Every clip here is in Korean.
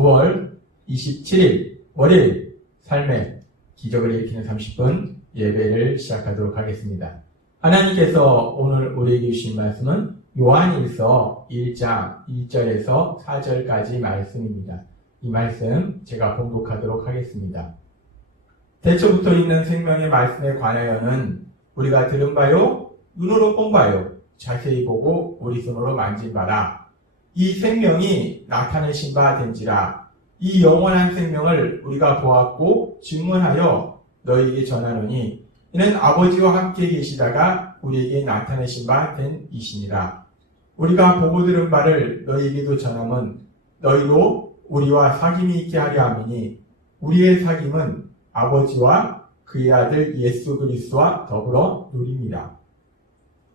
9월 27일 월요일 삶의 기적을 일으키는 30분 예배를 시작하도록 하겠습니다. 하나님께서 오늘 우리에게 주신 말씀은 요한일서 1장 1절에서 4절까지 말씀입니다. 이 말씀 제가 봉독하도록 하겠습니다. 태초부터 있는 생명의 말씀에 관하여는 우리가 들은 바요, 눈으로 본 바요, 자세히 보고 우리 손으로 만진 바라. 이 생명이 나타내신 바 된지라. 이 영원한 생명을 우리가 보았고 증언하여 너희에게 전하노니 이는 아버지와 함께 계시다가 우리에게 나타내신 바 된 이시니라. 우리가 보고 들은 바를 너희에게도 전함은 너희로 우리와 사귐이 있게 하려 함이니 우리의 사귐은 아버지와 그의 아들 예수 그리스도와 더불어 누립니다.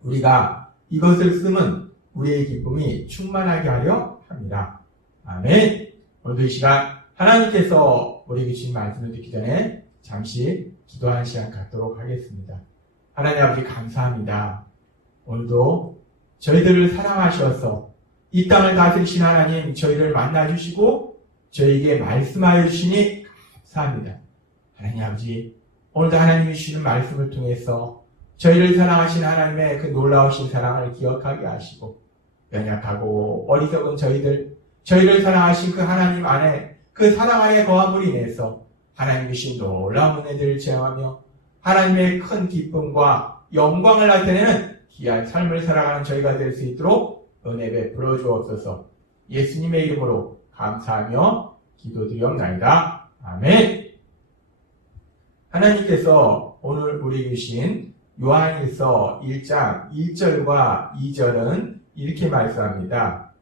우리가 이것을 쓰면 우리의 기쁨이 충만하게 하려 합니다. 아멘. 오늘도 이 시간 하나님께서 우리에게 주신 말씀을 듣기 전에 잠시 기도하는 시간 갖도록 하겠습니다. 하나님 아버지 감사합니다. 오늘도 저희들을 사랑하셔서 이 땅을 다스리신 하나님 저희를 만나주시고 저희에게 말씀하여 주시니 감사합니다. 하나님 아버지 오늘도 하나님이 주시는 말씀을 통해서 저희를 사랑하신 하나님의 그 놀라우신 사랑을 기억하게 하시고 연약하고 어리석은 저희를 사랑하신 그 하나님 안에 그 사랑 안에 거함으로 인해서 하나님이 주신 놀라운 은혜들을 체험하며 하나님의 큰 기쁨과 영광을 나타내는 귀한 삶을 살아가는 저희가 될 수 있도록 은혜 베풀어 주옵소서. 예수님의 이름으로 감사하며 기도드리옵나이다. 아멘. 하나님께서 오늘 우리에게 주신 요한일서 1장 1절과 2절은 이렇게 말씀합니다.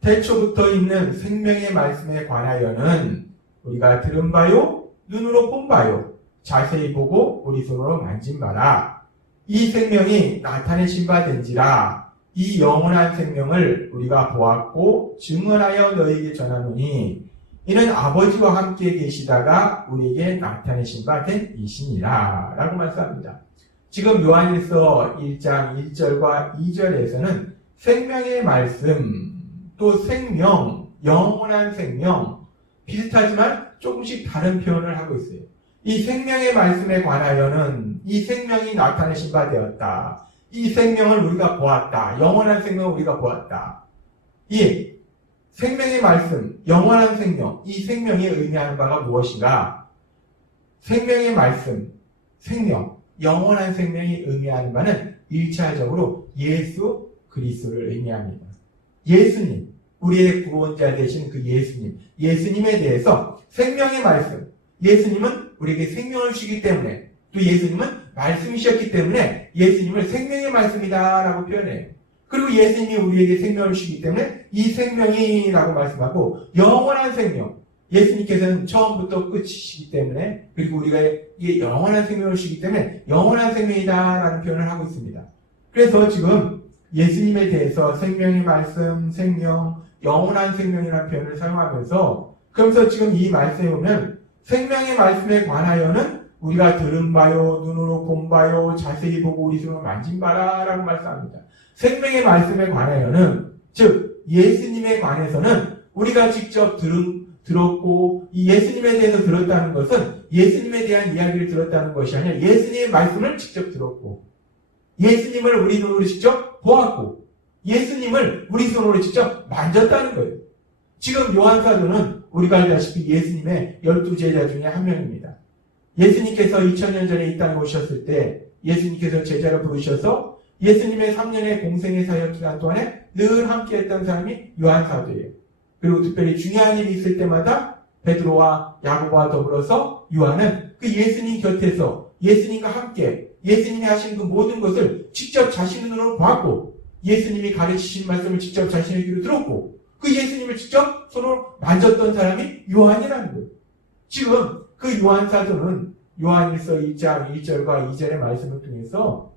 태초부터 있는 생명의 말씀에 관하여는 우리가 들은 바요, 눈으로 본 바요, 자세히 보고 우리 손으로 만진 바라. 이 생명이 나타내신 바 된지라. 이 영원한 생명을 우리가 보았고 증언하여 너희에게 전하노니 이는 아버지와 함께 계시다가 우리에게 나타내신 바 된 이시니라 라고 말씀합니다. 지금 요한일서 1장 1절과 2절에서는 생명의 말씀, 또 생명, 영원한 생명, 비슷하지만 조금씩 다른 표현을 하고 있어요. 이 생명의 말씀에 관하여는 이 생명이 나타내신 바 되었다. 이 생명을 우리가 보았다. 영원한 생명을 우리가 보았다. 이 생명의 말씀, 영원한 생명, 이 생명이 의미하는 바가 무엇인가? 생명의 말씀, 생명, 영원한 생명이 의미하는 바는 1차적으로 예수 그리스도를 의미합니다. 예수님, 우리의 구원자 되신 그 예수님에 대해서 생명의 말씀, 예수님은 우리에게 생명을 주시기 때문에 또 예수님은 말씀이셨기 때문에 예수님을 생명의 말씀이다 라고 표현해요. 그리고 예수님이 우리에게 생명을 주시기 때문에 이 생명이라고 말씀하고 영원한 생명, 예수님께서는 처음부터 끝이시기 때문에 그리고 우리가 이 영원한 생명을 주시기 때문에 영원한 생명이다 라는 표현을 하고 있습니다. 그래서 지금 예수님에 대해서 생명의 말씀, 생명, 영원한 생명이라는 표현을 사용하면서 그러면서 지금 이 말씀에 보면 생명의 말씀에 관하여는 우리가 들은 바요, 눈으로 본 바요, 자세히 보고 우리 손으로 만진 바라 라고 말씀합니다. 생명의 말씀에 관하여는 즉 예수님에 관해서는 우리가 직접 들었고 이 예수님에 대해서 들었다는 것은 예수님에 대한 이야기를 들었다는 것이 아니라 예수님의 말씀을 직접 들었고 예수님을 우리 눈으로 직접 보았고 예수님을 우리 손으로 직접 만졌다는 거예요. 지금 요한사도는 우리가 알다시피 예수님의 12제자 중에 한 명입니다. 예수님께서 2000년 전에 이 땅에 오셨을 때 예수님께서 제자를 부르셔서 예수님의 3년의 공생의 사역 기간 동안에 늘 함께했던 사람이 요한사도예요. 그리고 특별히 중요한 일이 있을 때마다 베드로와 야고보와 더불어서 요한은 그 예수님 곁에서 예수님과 함께 예수님이 하신 그 모든 것을 직접 자신의 눈으로 보았고 예수님이 가르치신 말씀을 직접 자신의 귀로 들었고 그 예수님을 직접 손으로 만졌던 사람이 요한이라는 거예요. 지금 그 요한사도는 요한일서 1장 1절과 2절의 말씀을 통해서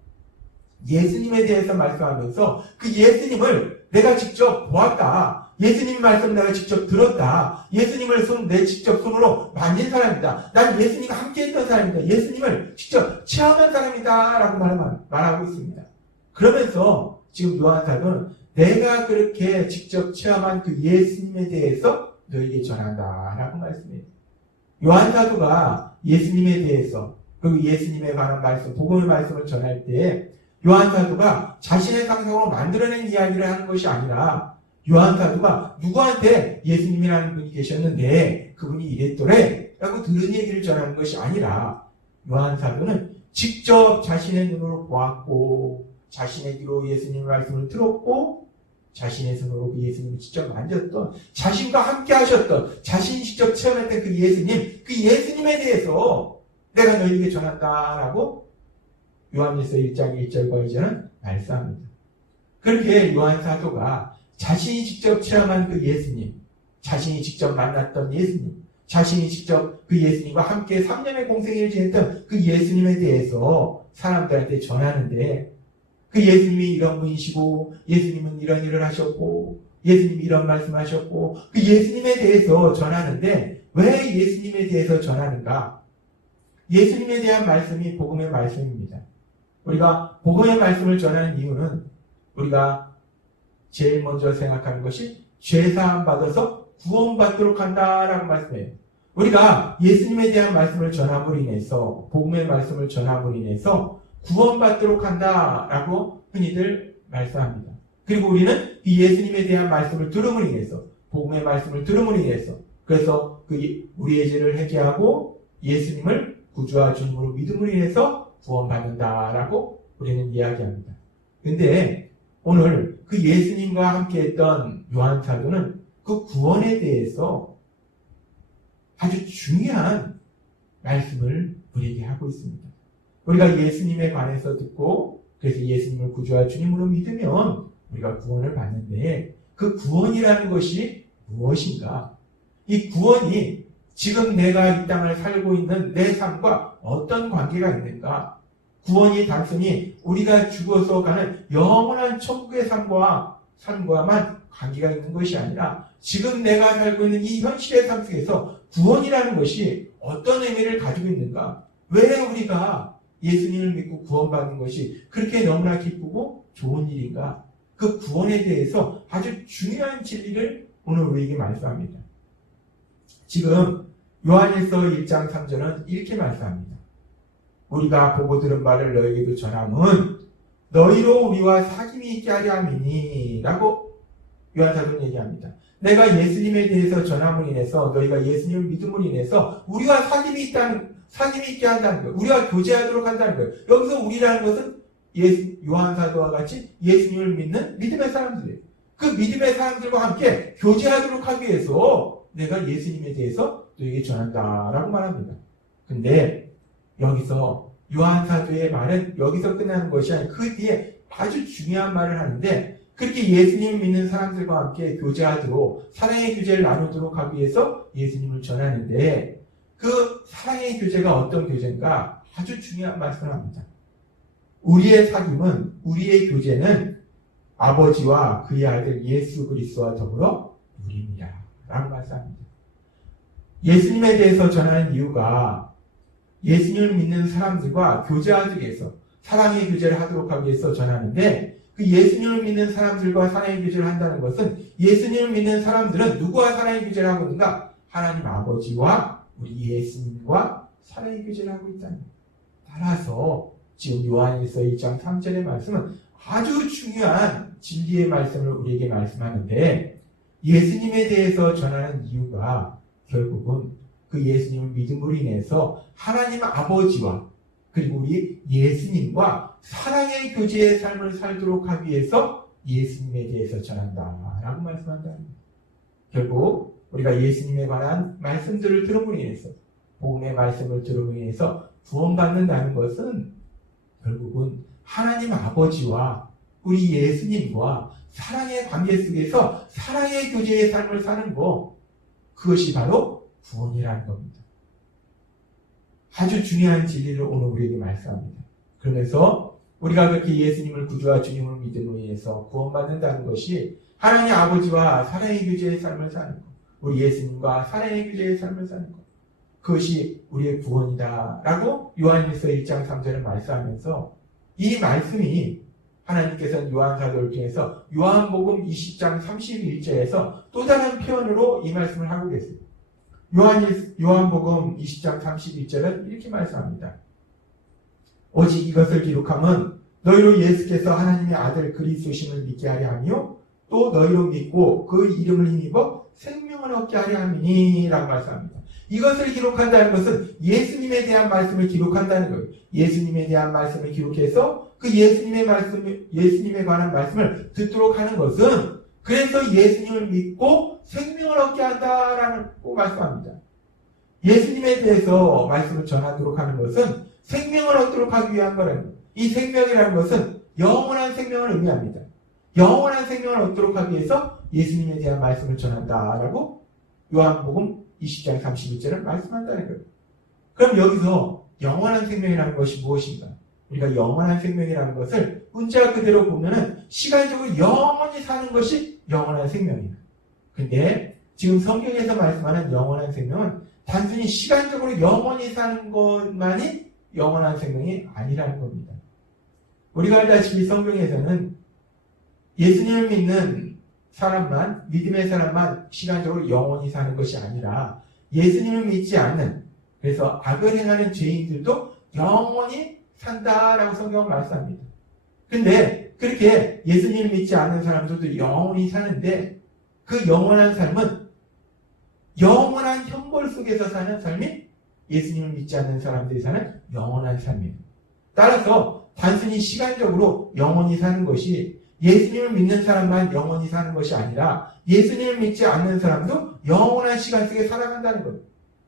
예수님에 대해서 말씀하면서 그 예수님을 내가 직접 보았다. 예수님 말씀을 내가 직접 들었다. 예수님을 내 직접 손으로 만진 사람이다. 난 예수님과 함께했던 사람이다. 예수님을 직접 체험한 사람이다. 라고 말하고 있습니다. 그러면서 지금 요한사도는 내가 그렇게 직접 체험한 그 예수님에 대해서 너에게 전한다 라고 말씀해요. 요한 사도가 예수님에 대해서 그리고 예수님에 관한 말씀, 복음의 말씀을 전할 때 요한 사도가 자신의 상상으로 만들어낸 이야기를 하는 것이 아니라 요한 사도가 누구한테 예수님이라는 분이 계셨는데 그분이 이랬더래 라고 들은 얘기를 전하는 것이 아니라 요한 사도는 직접 자신의 눈으로 보았고 자신의 귀로 예수님의 말씀을 들었고 자신의 손으로 그 예수님을 직접 만졌던 자신과 함께 하셨던 자신이 직접 체험했던 그 예수님에 대해서 내가 너희에게 전한다라고 요한일서 1장 1절과 2절은 말씀합니다. 그렇게 요한 사도가 자신이 직접 체험한 그 예수님, 자신이 직접 만났던 예수님, 자신이 직접 그 예수님과 함께 3년의 공생애를 지냈던 그 예수님에 대해서 사람들한테 전하는데 그 예수님이 이런 분이시고 예수님은 이런 일을 하셨고 예수님이 이런 말씀하셨고 그 예수님에 대해서 전하는데 왜 예수님에 대해서 전하는가? 예수님에 대한 말씀이 복음의 말씀입니다. 우리가 복음의 말씀을 전하는 이유는 우리가 제일 먼저 생각하는 것이 죄사함 받아서 구원받도록 한다라고 말씀해요. 우리가 예수님에 대한 말씀을 전함으로 인해서 복음의 말씀을 전함으로 인해서 구원받도록 한다라고 흔히들 말씀합니다. 그리고 우리는 이 예수님에 대한 말씀을 들음으로 인해서 복음의 말씀을 들음으로 인해서 그래서 우리의 죄를 회개하고 예수님을 구주와 주님으로 믿음으로 인해서 구원받는다라고 우리는 이야기합니다. 근데 오늘 그 예수님과 함께 했던 요한 사도는 그 구원에 대해서 아주 중요한 말씀을 우리에게 하고 있습니다. 우리가 예수님에 관해서 듣고 그래서 예수님을 구주와 주님으로 믿으면 우리가 구원을 받는데 그 구원이라는 것이 무엇인가? 이 구원이 지금 내가 이 땅을 살고 있는 내 삶과 어떤 관계가 있는가? 구원이 단순히 우리가 죽어서 가는 영원한 천국의 삶과만 관계가 있는 것이 아니라 지금 내가 살고 있는 이 현실의 삶 속에서 구원이라는 것이 어떤 의미를 가지고 있는가? 왜 우리가 예수님을 믿고 구원받는 것이 그렇게 너무나 기쁘고 좋은 일인가? 그 구원에 대해서 아주 중요한 진리를 오늘 우리에게 말씀합니다. 지금 요한일서 1장 3절은 이렇게 말씀합니다. 우리가 보고 들은 바를 너희에게도 전함은 너희로 우리와 사귐이 있게 하려 함이니 라고 요한사도는 얘기합니다. 내가 예수님에 대해서 전함으로 인해서 너희가 예수님을 믿음으로 인해서 우리와 사귐이 있게 한다는 거예요. 우리와 교제하도록 한다는 거예요. 여기서 우리라는 것은 요한사도와 같이 예수님을 믿는 믿음의 사람들이에요. 그 믿음의 사람들과 함께 교제하도록 하기 위해서 내가 예수님에 대해서 너에게 전한다라고 말합니다. 근데 여기서 요한사도의 말은 여기서 끝나는 것이 아니고 그 뒤에 아주 중요한 말을 하는데 그렇게 예수님을 믿는 사람들과 함께 교제하도록 사랑의 교제를 나누도록 하기 위해서 예수님을 전하는데 그 사랑의 교제가 어떤 교제인가 아주 중요한 말씀을 합니다. 우리의 사귐은 우리의 교제는 아버지와 그의 아들 예수 그리스도와 더불어 우리입니다 라고 말씀합니다. 예수님에 대해서 전하는 이유가 예수님을 믿는 사람들과 교제하기 위해서 사랑의 교제를 하도록 하기 위해서 전하는데 그 예수님을 믿는 사람들과 사랑의 교제를 한다는 것은 예수님을 믿는 사람들은 누구와 사랑의 교제를 하고 있는가? 하나님 아버지와 우리 예수님과 사랑의 교제를 하고 있다는 거예요. 따라서 지금 요한일서 1장 3절의 말씀은 아주 중요한 진리의 말씀을 우리에게 말씀하는데 예수님에 대해서 전하는 이유가 결국은 그 예수님을 믿음으로 인해서 하나님 아버지와 그리고 우리 예수님과 사랑의 교제의 삶을 살도록 하기 위해서 예수님에 대해서 전한다라고 말씀한다는 거예요. 결국 우리가 예수님에 관한 말씀들을 들음으로 인해서 복음의 말씀을 들음으로 인해서 구원받는다는 것은 결국은 하나님 아버지와 우리 예수님과 사랑의 관계 속에서 사랑의 교제의 삶을 사는 것 그것이 바로 구원이라는 겁니다. 아주 중요한 진리를 오늘 우리에게 말씀합니다. 그러면서 우리가 그렇게 예수님을 구주와 주님을 믿음으로 인해서 구원받는다는 것이 하나님 아버지와 사랑의 교제의 삶을 사는 것, 우리 예수님과 사랑의 교제의 삶을 사는 것, 그것이 우리의 구원이다 라고 요한일서 1장 3절을 말씀하면서 이 말씀이 하나님께서는 요한 사도를 통해서 요한복음 20장 31절에서 또 다른 표현으로 이 말씀을 하고 계세요. 요한복음 20장 31절은 이렇게 말씀합니다. 오직 이것을 기록함은 너희로 예수께서 하나님의 아들 그리스도심을 믿게 하려 하며 또 너희로 믿고 그 이름을 힘입어 생명을 얻게 하려 함이니 라고 말씀합니다. 이것을 기록한다는 것은 예수님에 대한 말씀을 기록한다는 거예요. 예수님에 대한 말씀을 기록해서 그 예수님에 관한 말씀을 듣도록 하는 것은 그래서 예수님을 믿고 생명을 얻게 한다라고 말씀합니다. 예수님에 대해서 말씀을 전하도록 하는 것은 생명을 얻도록 하기 위한 거라는 거예요. 이 생명이라는 것은 영원한 생명을 의미합니다. 영원한 생명을 얻도록 하기 위해서 예수님에 대한 말씀을 전한다라고 요한복음 20장 31절을 말씀한다는 거예요. 그럼 여기서 영원한 생명이라는 것이 무엇인가? 우리가 영원한 생명이라는 것을 문자 그대로 보면은 시간적으로 영원히 사는 것이 영원한 생명이에요. 근데 지금 성경에서 말씀하는 영원한 생명은 단순히 시간적으로 영원히 사는 것만이 영원한 생명이 아니라는 겁니다. 우리가 알다시피 성경에서는 예수님을 믿는 사람만, 믿음의 사람만 시간적으로 영원히 사는 것이 아니라 예수님을 믿지 않는, 그래서 악을 행하는 죄인들도 영원히 산다라고 성경은 말씀합니다. 근데 그렇게 예수님을 믿지 않는 사람들도 영원히 사는데 그 영원한 삶은 영원한 형벌 속에서 사는 삶이 예수님을 믿지 않는 사람들이 사는 영원한 삶이에요. 따라서 단순히 시간적으로 영원히 사는 것이 예수님을 믿는 사람만 영원히 사는 것이 아니라 예수님을 믿지 않는 사람도 영원한 시간 속에 살아간다는 거예요.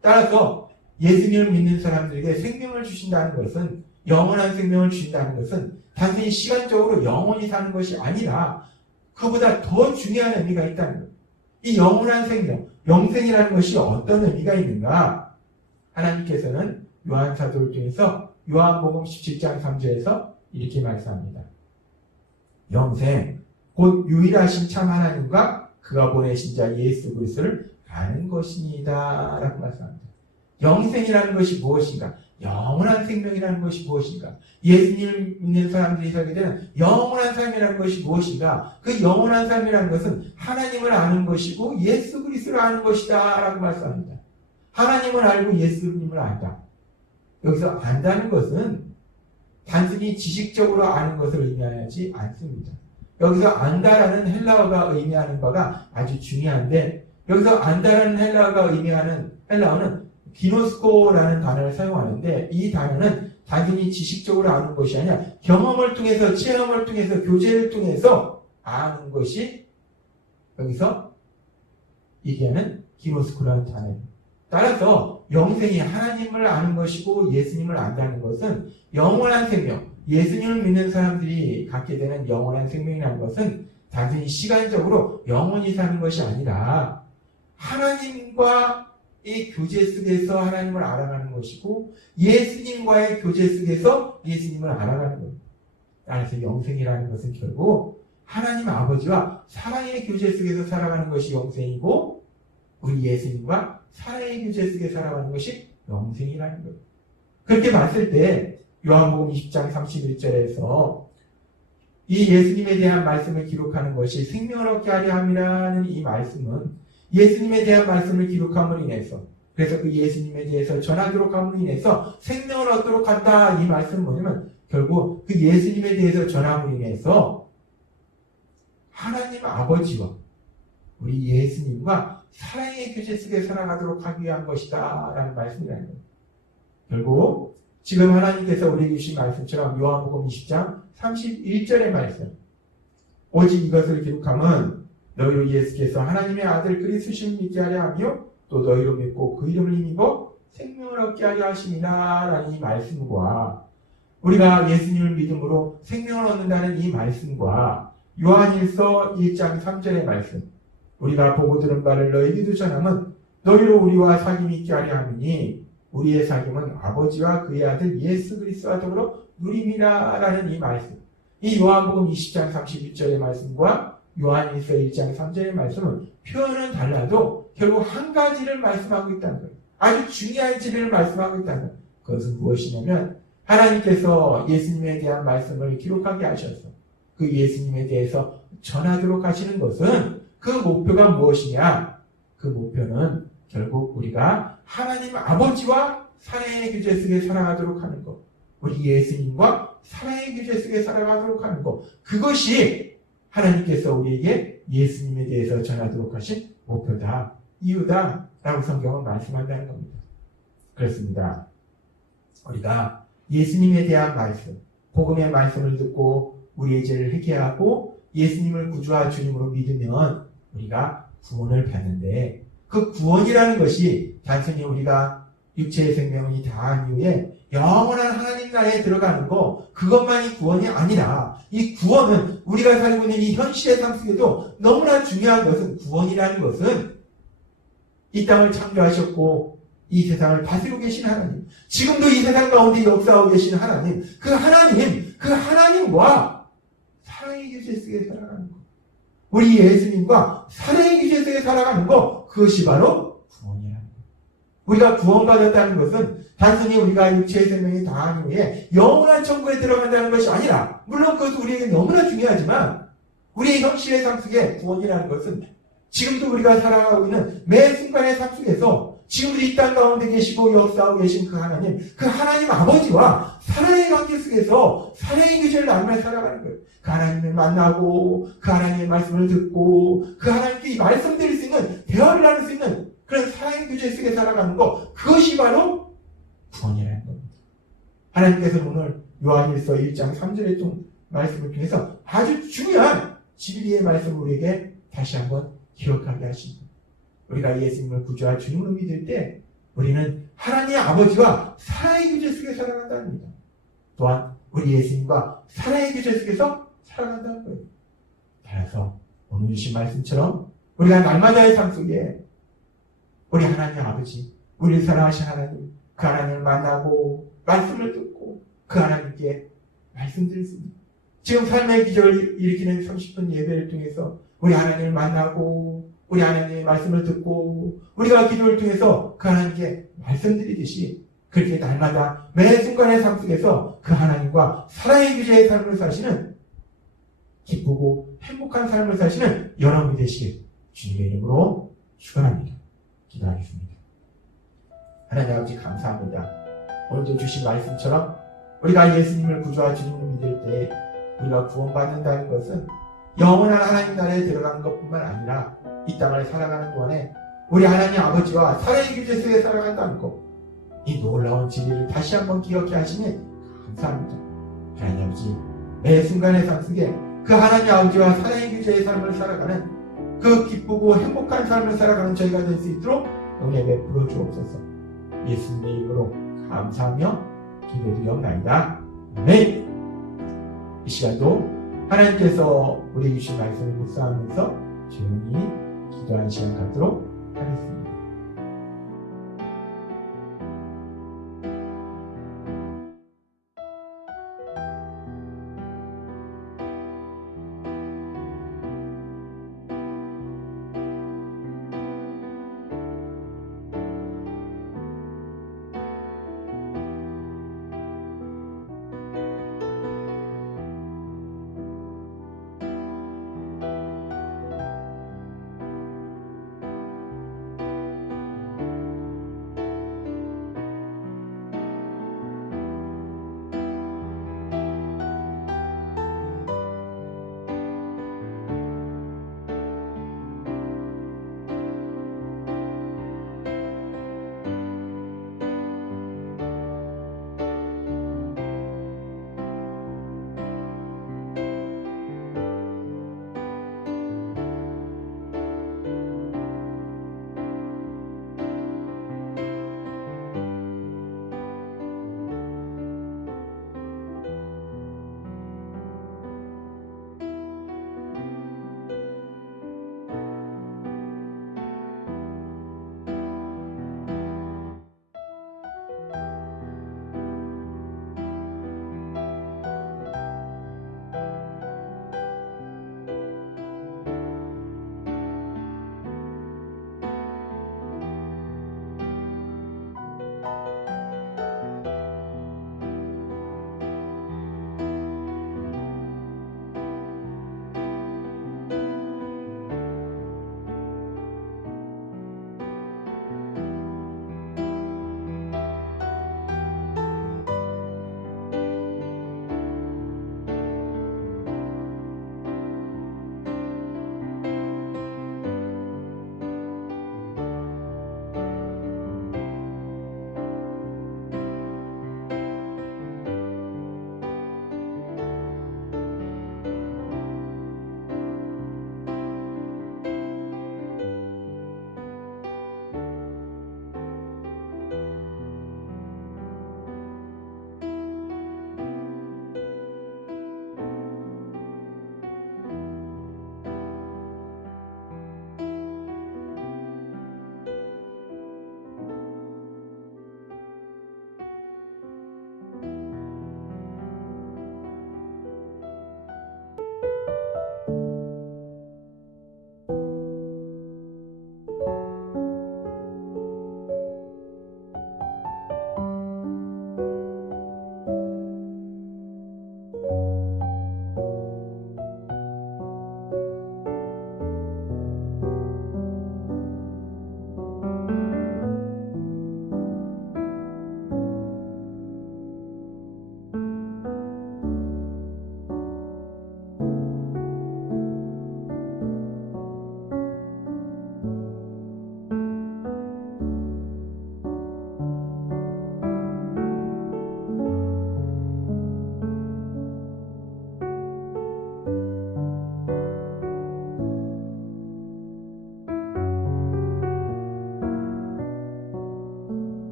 따라서 예수님을 믿는 사람들에게 생명을 주신다는 것은, 영원한 생명을 주신다는 것은 단순히 시간적으로 영원히 사는 것이 아니라 그보다 더 중요한 의미가 있다는 거예요. 이 영원한 생명, 영생이라는 것이 어떤 의미가 있는가? 하나님께서는 요한 사도를 통해서 요한복음 17장 3절에서 이렇게 말씀합니다. 영생, 곧 유일하신 참 하나님과 그가 보내신 자 예수 그리스도를 아는 것이니이다 라고 말씀합니다. 영생이라는 것이 무엇인가? 영원한 생명이라는 것이 무엇인가? 예수님을 믿는 사람들이 살게 되는 영원한 삶이라는 것이 무엇인가? 그 영원한 삶이라는 것은 하나님을 아는 것이고 예수 그리스도를 아는 것이다 라고 말씀합니다. 하나님을 알고 예수님을 안다. 여기서 안다는 것은 단순히 지식적으로 아는 것을 의미하지 않습니다. 여기서 안다라는 헬라어가 의미하는 바가 아주 중요한데, 여기서 안다라는 헬라어가 의미하는 헬라어는 기노스코라는 단어를 사용하는데, 이 단어는 단순히 지식적으로 아는 것이 아니라 경험을 통해서, 체험을 통해서, 교제를 통해서 아는 것이 여기서 얘기하는 기노스코라는 단어입니다. 따라서 영생이 하나님을 아는 것이고 예수님을 안다는 것은 영원한 생명, 예수님을 믿는 사람들이 갖게 되는 영원한 생명이라는 것은 단순히 시간적으로 영원히 사는 것이 아니라 하나님과의 교제 속에서 하나님을 알아가는 것이고 예수님과의 교제 속에서 예수님을 알아가는 것. 따라서 영생이라는 것은 결국 하나님 아버지와 사랑의 교제 속에서 살아가는 것이 영생이고 우리 예수님과 사랑의 교제 속에 살아가는 것이 영생이라는 거예요. 그렇게 봤을 때 요한복음 20장 31절에서 이 예수님에 대한 말씀을 기록하는 것이 생명을 얻게 하려 함이라는 이 말씀은 예수님에 대한 말씀을 기록함으로 인해서, 그래서 그 예수님에 대해서 전하도록 함으로 인해서 생명을 얻도록 한다. 이 말씀은 뭐냐면 결국 그 예수님에 대해서 전함으로 인해서 하나님 아버지와 우리 예수님과 사랑의 교제 속에 살아가도록 하기 위한 것이다 라는 말씀이라는 거예요. 결국 지금 하나님께서 우리에게 주신 말씀처럼 요한복음 20장 31절의 말씀, 오직 이것을 기록함은 너희로 예수께서 하나님의 아들 그리스도심을 믿게 하려 하며 또 너희로 믿고 그 이름을 힘입어 생명을 얻게 하려 하심이다 라는 이 말씀과 우리가 예수님을 믿음으로 생명을 얻는다는 이 말씀과 요한일서 1장 3절의 말씀, 우리가 보고 들은 바를 너희에게도 전함은 너희로 우리와 사귐이 있게 하려 함이니 우리의 사귐은 아버지와 그의 아들 예수 그리스도와 더불어 누림이라 라는 이 말씀, 이 요한복음 20장 31절의 말씀과 요한일서 1장 3절의 말씀은 표현은 달라도 결국 한 가지를 말씀하고 있다는 거예요. 아주 중요한 진리를 말씀하고 있다는 거예요. 그것은 무엇이냐면 하나님께서 예수님에 대한 말씀을 기록하게 하셔서 그 예수님에 대해서 전하도록 하시는 것은 그 목표가 무엇이냐? 그 목표는 결국 우리가 하나님 아버지와 사랑의 교제 속에 살아가도록 하는 것, 우리 예수님과 사랑의 교제 속에 살아가도록 하는 것, 그것이 하나님께서 우리에게 예수님에 대해서 전하도록 하신 목표다, 이유다 라고 성경은 말씀한다는 겁니다. 그렇습니다. 우리가 예수님에 대한 말씀, 복음의 말씀을 듣고 우리의 죄를 회개하고 예수님을 구주와 주님으로 믿으면 우리가 구원을 받는데, 그 구원이라는 것이 단순히 우리가 육체의 생명이 다한 이후에 영원한 하나님 나라에 들어가는 거, 그것만이 구원이 아니라 이 구원은 우리가 살고 있는 이 현실의 삶 속에도 너무나 중요한 것은, 구원이라는 것은 이 땅을 창조하셨고 이 세상을 다스리고 계신 하나님, 지금도 이 세상 가운데 역사하고 계신 하나님, 그 하나님과 사랑의 교제 속에 살아가는 것, 우리 예수님과 사랑의 교제 속에 살아가는 것, 그것이 바로 구원이라는 것. 우리가 구원받았다는 것은 단순히 우리가 육체의 생명이 다한 이후에 영원한 천국에 들어간다는 것이 아니라, 물론 그것도 우리에게 너무나 중요하지만, 우리의 현실의 삶 속에 구원이라는 것은 지금도 우리가 살아가고 있는 매 순간의 삶 속에서 지금도 이 땅 가운데 계시고 역사하고 계신 그 하나님 아버지와 사랑의 관계 속에서 사랑의 교제를 나누며 살아가는 거예요. 그 하나님을 만나고 그 하나님의 말씀을 듣고 그 하나님께 말씀드릴 수 있는, 대화를 나눌 수 있는 그런 사랑의 교제 속에 살아가는 것, 그것이 바로 구원이라는 겁니다. 하나님께서 오늘 요한일서 1장 3절의 말씀을 통해서 아주 중요한 진리의 말씀을 우리에게 다시 한번 기억하게 하십니다. 우리가 예수님을 구주와 주님으로 믿을 때 우리는 하나님 아버지와 사랑의 교제 속에 살아간다는 겁니다. 또한 우리 예수님과 사랑의 교제 속에서 살아간다는 거예요. 따라서 오늘 주신 말씀처럼 우리가 날마다의 삶 속에 우리 하나님 아버지, 우리를 사랑하신 하나님, 그 하나님을 만나고 말씀을 듣고 그 하나님께 말씀드릴 수 있는, 지금 삶의 기적을 일으키는 30분 예배를 통해서 우리 하나님을 만나고 우리 하나님의 말씀을 듣고 우리가 기도를 통해서 그 하나님께 말씀드리듯이, 그렇게 날마다 매 순간의 삶 속에서 그 하나님과 사랑의 교제의 삶을 사시는, 기쁘고 행복한 삶을 사시는 여러분이 되시길 주님의 이름으로 축원합니다. 기도하겠습니다. 하나님 아버지, 감사합니다. 오늘도 주신 말씀처럼 우리가 예수님을 구주와 주님으로 믿을 때 우리가 구원받는다는 것은 영원한 하나님 나라에 들어가는 것뿐만 아니라 이 땅을 살아가는 동안에 우리 하나님 아버지와 사랑의 교제 속에 살아간다는 것, 이 놀라운 진리를 다시 한번 기억해 하시니 감사합니다. 하나님 아버지, 매 순간의 삶 속에 그 하나님 아버지와 사랑의 교제의 삶을 살아가는, 그 기쁘고 행복한 삶을 살아가는 저희가 될 수 있도록 은혜 베풀어 주옵소서. 예수님의 이름으로 감사하며 기도드리옵나이다. 아멘. 이 시간도 하나님께서 우리 주신 말씀을 묵상하면서 조용히 기도하는 시간 갖도록 하겠습니다.